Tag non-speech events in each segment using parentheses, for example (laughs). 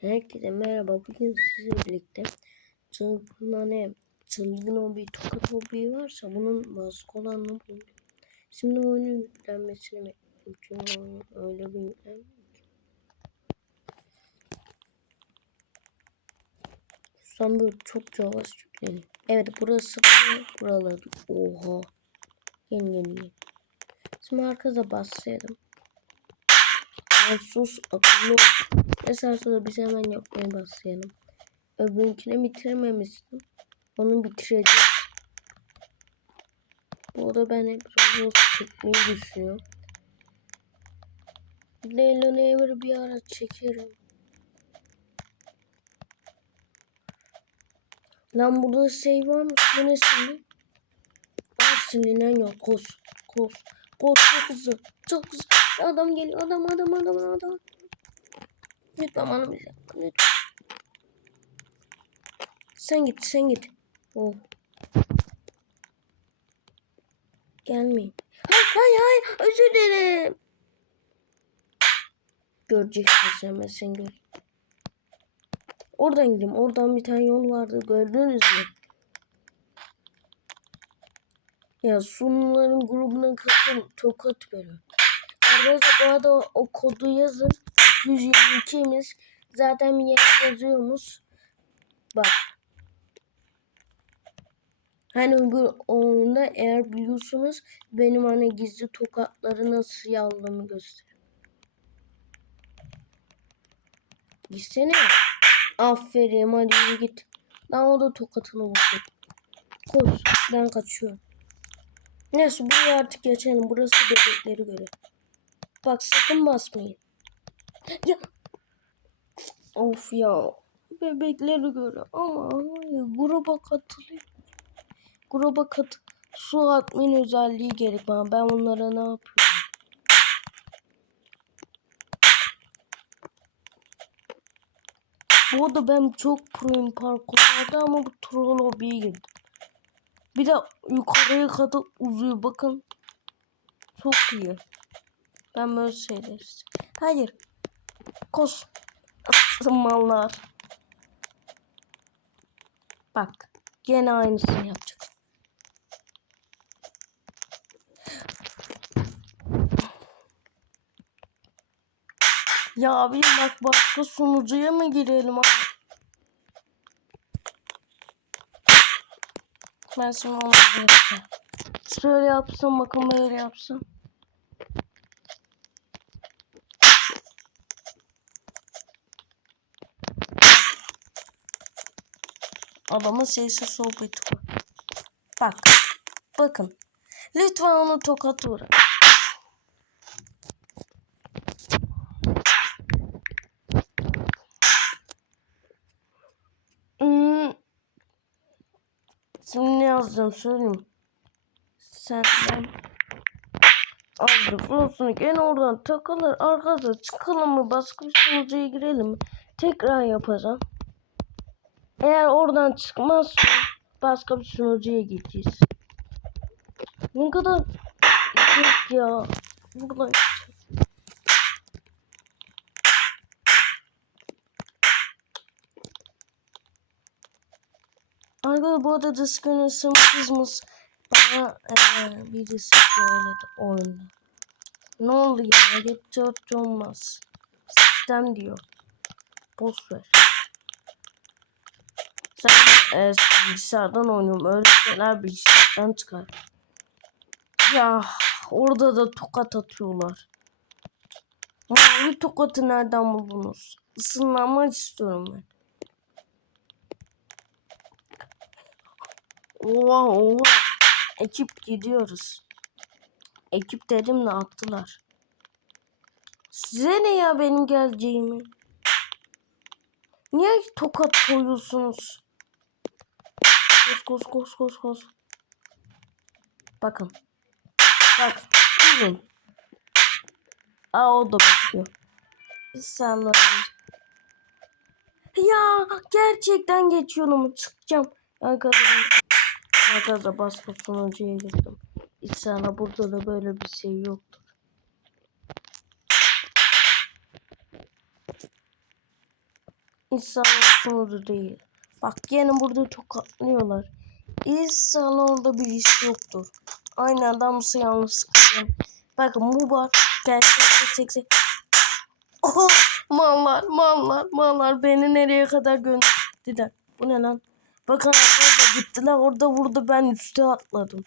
Herkese merhaba. Bugün sizlerle birlikte çılgın ne çılgın hobi, tokat hobi varsa bunun baskı olanını buldum. Şimdi oyunun yüklenmesini bekliyorum. Çünkü oyun öyle bir yüklenmiyor an böyle çok yavaş yükleniyor. Evet burası da buraları. Oha. Gelin gelin gelin. Şimdi arkada basayalım. Lan sus akıllı ol. Esasında biz hemen yapmaya başlayalım. Öbürünkini bitirmemiştim. Onu bitireceğiz. Bu arada ben hep Roblox çekmeyi düşünüyorum. Leyla Never'ı bir ara çekerim. Lan burada şey var mı? Bu ne şimdi? Aa sinirlen yok. Kos. Kos. Kos çok hızlı. Çok hızlı. Adam geliyor. Adam adam adam adam. Lütfen bana bir dakika. Lütfen. Sen git sen git. Oh. Gelmeyin. Hayır hayır hayır. Özür dilerim. Göreceksin sen ben sen gör. Oradan gideyim. Oradan bir tane yol vardı. Gördünüz mü? Ya sunumların grubuna katıl tokat veriyor. Arkadaşlar bu arada o kodu yazın. 222'miz zaten yer yazıyormuş. Bak. Hani bu oyunda eğer biliyorsunuz benim hani gizli tokatları nasıl yaldığımı göster. Gitsene. Aferin hadi git. Lan o da tokatını vurdu. Koş ben kaçıyorum. Neyse buraya artık geçelim. Burası bebekleri göre. Bak sakın basmayın. Ya. Of ya. Bebekleri göre ama gruba katılayım. Gruba kat su admin özelliği gerek bana. Ben onlara ne yapıyorum? Bu arada ben çok proyum parkurlarda ama bu troll hobiye girdim. Bir de yukarıya kadar uzuyor bakın. Çok iyi. Ben böyle şeyler istiyorum. Hayır. Kos. (laughs) mallar. Bak. Gene aynısını yapacak. Ya abi bak başka sunucuya mı girelim abi? Ben şimdi onu yapacağım. Şöyle yapsam bakın böyle yapsam. Adamın sesi sohbeti var. Bak. Bakın. Lütfen onu tokat uğra. Hmm. Şimdi ne yazacağım söyleyeyim. Senden aldık olsun gene oradan takılır arkadaşlar çıkalım mı başka bir girelim mi tekrar yapacağım eğer oradan çıkmazsa başka bir sunucuya gideceğiz ne kadar yok ya buradan Arkadaşlar bu arada Discord'un Christmas bana ee, birisi söyledi oyunda. Ne oldu ya? Get olmaz. Sistem diyor. Boş ver. E, bilgisayardan oynuyorum. Öyle şeyler bilgisayardan çıkar. Ya orada da tokat atıyorlar. Mavi tokatı nereden buldunuz? Isınlanmak istiyorum ben. Oha oha. Ekip gidiyoruz. Ekip dedim de attılar. Size ne ya benim geleceğimi? Niye tokat koyuyorsunuz? Koş koş koş koş koş. Bakın. Bak. Bilin. Aa o da bakıyor. İnsanlar. Ya gerçekten geçiyorum. Çıkacağım. Arkadaşlar. Arkadaşlar başka sunucuya girdim. İnşallah burada da böyle bir şey yoktur. İnsanlar sınırı değil. Bak yine burada tokatlıyorlar. İnşallah orada bir iş yoktur. Aynı adamsa yalnız kızım. Bakın bu var. Gel çek çek çek. Oh, mallar mallar mallar beni nereye kadar gönderdiler. Bu ne lan? Bakın arkadaşlar gittiler orada vurdu ben üste atladım.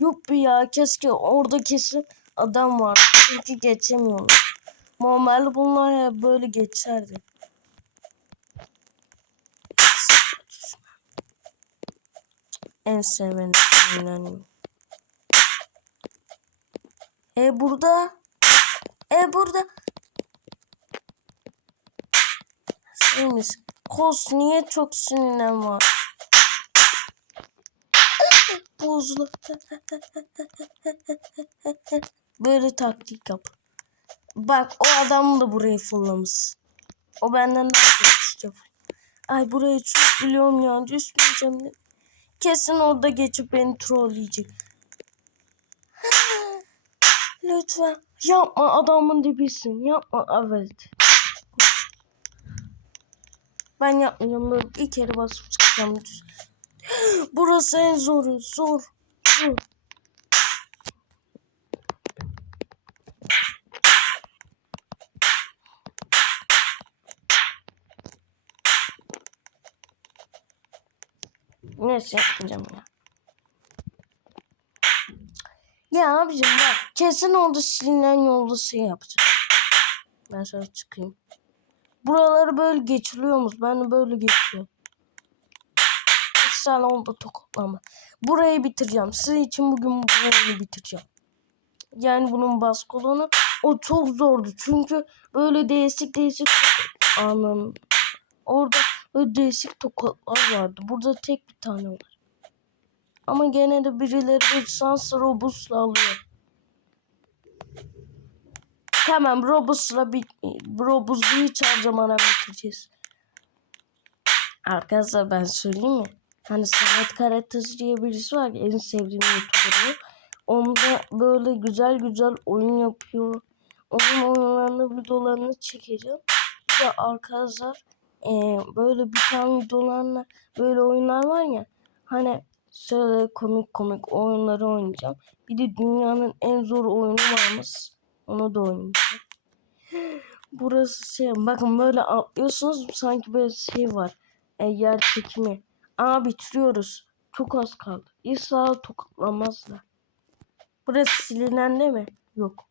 Yok bir ya keşke orada kesin adam var. Çünkü geçemiyorlar. Normalde bunlar hep böyle geçerdi. En seveni sinirleniyor. E burada. E burada. Şeymiş. Kos niye çok sinirlen var? Bozulu. Böyle taktik yap. Bak o adam da burayı fırlamış. O benden daha çok istiyor. Ay burayı çok biliyorum ya. Düşmeyeceğim. Kesin orada geçip beni trolleyecek. (laughs) Lütfen. Yapma adamın dibisin. Yapma. Evet. Ben yapmayacağım. Böyle bir kere basıp çıkacağım. (gasps) Burası en zoru. Zor. Zor. Neyse yapmayacağım ya. Ya abicim bak kesin orada silinen yolda şey yapacak. Ben şöyle çıkayım. Buraları böyle geçiliyormuş. Ben de böyle geçiyorum. İnşallah onda tokatlama. Burayı bitireceğim. Sizin için bugün bu oyunu bitireceğim. Yani bunun baskolonu o çok zordu. Çünkü böyle değişik değişik anlam. Orada böyle değişik tokatlar vardı. Burada tek bir tane var. Ama gene de birileri bir şans robusla alıyor. Tamam robusla bit robuslu hiç harcamadan bitireceğiz. Arkadaşlar ben söyleyeyim mi? Hani Samet Karatas diye birisi var en sevdiğim YouTuber'ı. Onda böyle güzel güzel oyun yapıyor. Onun oyunlarını videolarını çekeceğim. Bir de arkadaşlar e, böyle bir tane videolarla böyle oyunlar var ya. Hani şöyle komik komik oyunları oynayacağım. Bir de dünyanın en zor oyunu varmış. Onu da oynayacağım. (gasps) Burası şey bakın böyle atlıyorsunuz sanki böyle şey var. E, yer çekimi. Aa bitiriyoruz. Çok az kaldı. İnşallah tokatlamazlar. Burası silinen değil mi? Yok.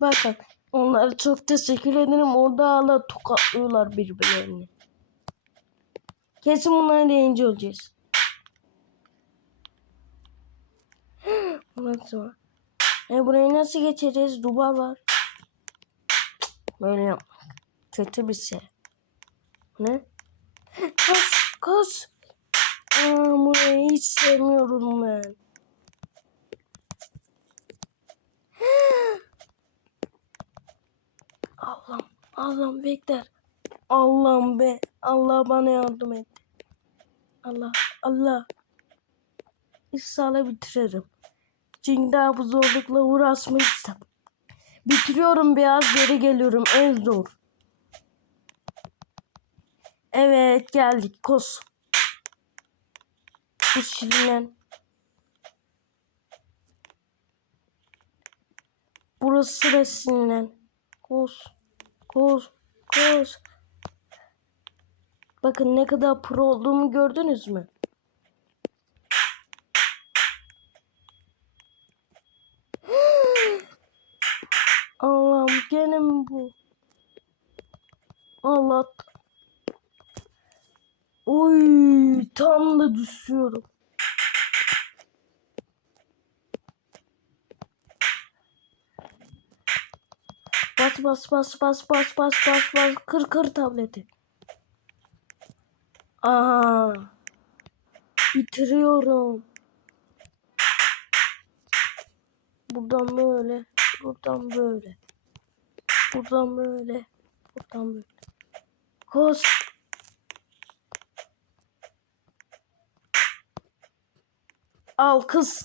Bakın onlara çok teşekkür ederim. Orada hala tokatlıyorlar birbirlerini. Kesin bunları deyince olacağız. (gasps) Ondan sonra. E burayı nasıl geçeceğiz? Duvar var. Böyle yapmak. Kötü bir şey. Ne? (gasps) Koş, koş. Aa, burayı hiç sevmiyorum ben. (gasps) (laughs) Allah'ım, Allah'ım bekler. Allah'ım be. Allah bana yardım et. Allah, Allah. İnşallah bitiririm. Daha bu zorlukla uğraşmayı istemem. Bitiriyorum biraz geri geliyorum. En zor. Evet geldik. Kos. Bu silinen. Burası da. Kos. Kos. Kos. Bakın ne kadar pro olduğumu gördünüz mü? (gasps) Allah'ım gene mi bu? Allah. Oy tam da düşüyorum. Bas bas bas bas bas bas bas kır kır tableti. Aa. Bitiriyorum. Buradan böyle, buradan böyle. Buradan böyle, buradan böyle. Koş. Alkış,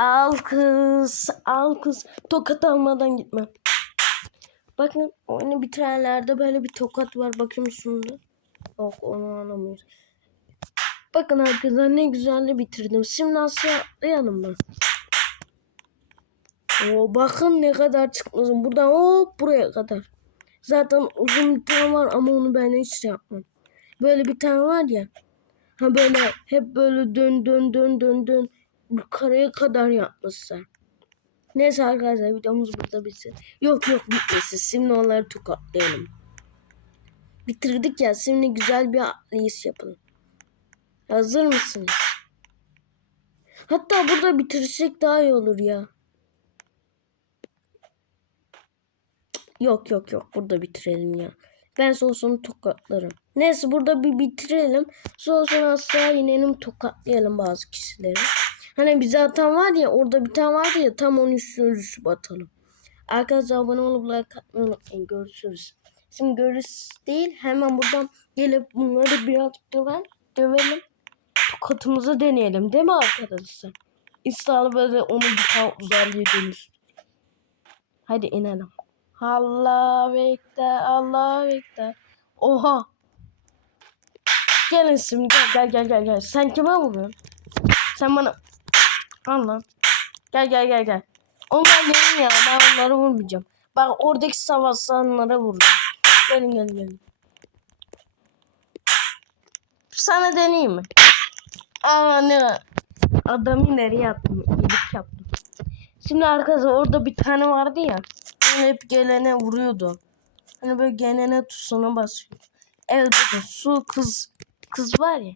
alkış, alkış. Alkış, alkış. Tokat almadan gitmem. Bakın oyunu bitirenlerde böyle bir tokat var. Bakayım üstünde. Yok onu anlamıyoruz. Bakın arkadaşlar ne güzel de bitirdim. Şimdi aşağı atlayalım mı? Oo, bakın ne kadar çıkmışım. Buradan hop buraya kadar. Zaten uzun bir tane var ama onu ben hiç yapmam. Böyle bir tane var ya. Ha böyle hep böyle dön dön dön dön dön. Yukarıya kadar yapmışlar. Neyse arkadaşlar videomuz burada bitsin. Yok yok bitmesin. Şimdi onları tokatlayalım. Bitirdik ya. Şimdi güzel bir atlayış yapalım. Hazır mısınız? Hatta burada bitirsek daha iyi olur ya. Yok yok yok burada bitirelim ya. Ben sosunu tokatlarım. Neyse burada bir bitirelim. Sonra sonra aşağı inelim tokatlayalım bazı kişileri. Hani bize atan var ya orada bir tane vardı ya tam onun üstüne düşüp atalım. Arkadaşlar abone olup like atmayı unutmayın. Görüşürüz. Şimdi görüş değil hemen buradan gelip bunları biraz döver, dövelim. Tokatımızı deneyelim değil mi arkadaşlar? İnşallah böyle onu bir tane uzaylıya dönüştür. Hadi inelim. Allah bekler, Allah bekler. Oha. Gelin şimdi gel gel gel gel. Sen kime vuruyorsun? Sen bana Allah. Gel gel gel gel. Onlar benim ya. Ben onları vurmayacağım. Bak oradaki savaşanlara vuracağım. Gelin gelin gelin. Sana deneyeyim mi? Aa ne? Adamı nereye attım? İyilik yaptım. Şimdi arkadaşlar orada bir tane vardı ya. Böyle hep gelene vuruyordu. Hani böyle gelene tuşuna basıyor. Evet su kız kız var ya.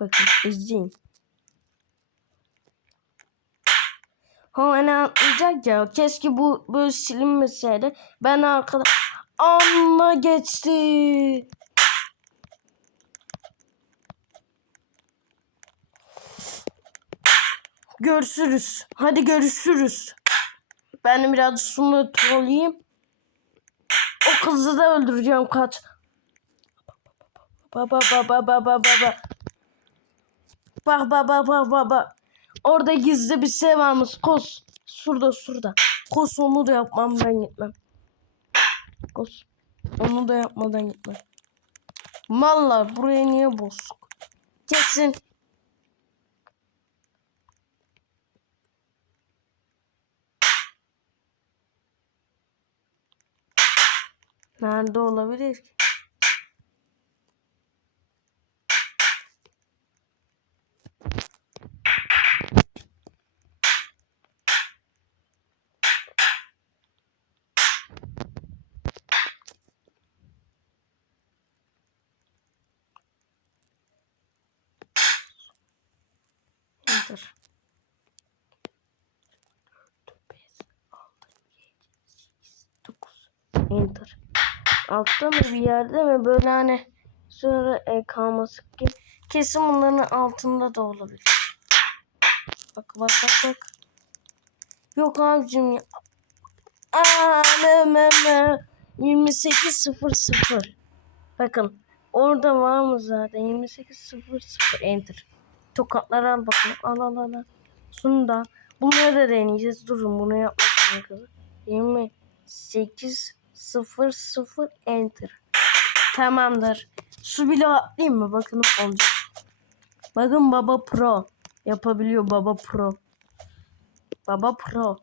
Bakın izleyin. Hani atlayacak ya. Keşke bu böyle silinmeseydi. Ben arkada Amma geçti. Görüşürüz. Hadi görüşürüz. Ben biraz şunu trolleyeyim. O kızı da öldüreceğim kaç. Baba baba baba baba. Bak baba baba baba. Orada gizli bir şey varmış. Kos. Şurada şurada. Kos onu da yapmam ben gitmem. Kos. Onu da yapmadan gitmem. Mallar buraya niye bozuk? Kesin. Nerede olabilir ki? Enter. Enter. Altta mı bir yerde mi böyle hani sonra e, kalması ki kesin bunların altında da olabilir. Bak bak bak bak. Yok abicim ya. Ne. 28.00 Bakın orada var mı zaten 28.00 enter. Tokatlar al bakın al al al. al. Da bunları da deneyeceğiz. Durun bunu yapmak lazım. 28.00 enter. Tamamdır. Su bile atlayayım mı? Bakın olacak. Bakın baba pro. Yapabiliyor baba pro. Baba pro.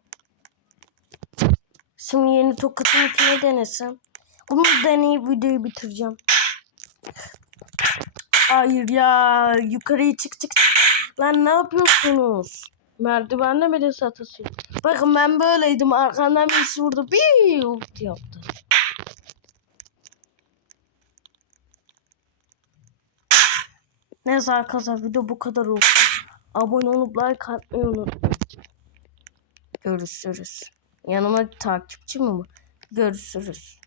Şimdi yeni tokatımı kime denesem? Bunu deneyip videoyu bitireceğim. Hayır ya. Yukarıya çık çık çık. Lan ne yapıyorsunuz? Merdivende bile satası. Bakın ben böyleydim. Arkamdan birisi vurdu. Bir ulti yaptı. Neyse video bu kadar olsun. Abone olup like atmayı unutmayın. Görüşürüz. Yanıma takipçi mi bu?